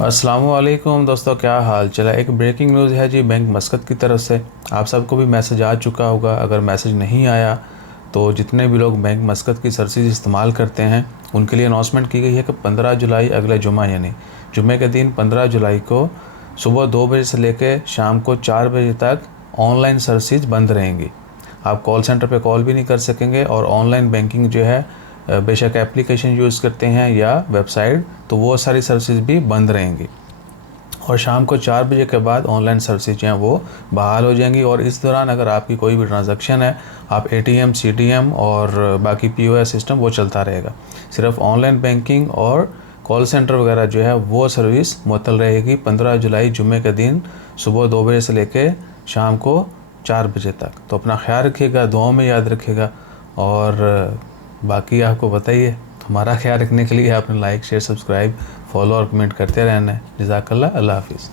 अस्सलामुअलैकुम दोस्तों, क्या हाल चला। एक ब्रेकिंग न्यूज़ है जी बैंक मस्कत की तरफ से। आप सबको भी मैसेज आ चुका होगा। अगर मैसेज नहीं आया तो जितने भी लोग बैंक मस्कत की सर्विस इस्तेमाल करते हैं उनके लिए अनाउंसमेंट की गई है कि 15 जुलाई अगले जुमा यानी जुमे के दिन 15 जुलाई को सुबह 2 बजे से लेकर शाम को 4 बजे तक ऑनलाइन सर्विसेज बंद रहेंगी। आप कॉल सेंटर पे कॉल भी नहीं कर सकेंगे और ऑनलाइन बैंकिंग जो है बेशक एप्लीकेशन यूज़ करते हैं या वेबसाइट, तो वो सारी सर्विसेज भी बंद रहेंगी। और शाम को 4 बजे के बाद ऑनलाइन सर्विसेज जो हैं वो बहाल हो जाएंगी। और इस दौरान अगर आपकी कोई भी ट्रांजैक्शन है, आप एटीएम, सीटीएम और बाकी पीओएस सिस्टम वो चलता रहेगा। सिर्फ ऑनलाइन बैंकिंग और कॉल सेंटर वगैरह जो है वो सर्विस मुअत्तल रहेगी 15 जुलाई जुमे के दिन सुबह 2 बजे से लेकर शाम को 4 बजे तक। तो अपना ख्याल रखिएगा, दुआओं में याद रखिएगा। और बाकी आपको बताइए, हमारा ख्याल रखने के लिए आपने लाइक, शेयर, सब्सक्राइब, फॉलो और कमेंट करते रहना है। जज़ाकल्लाह। अल्लाह हाफ़िज़।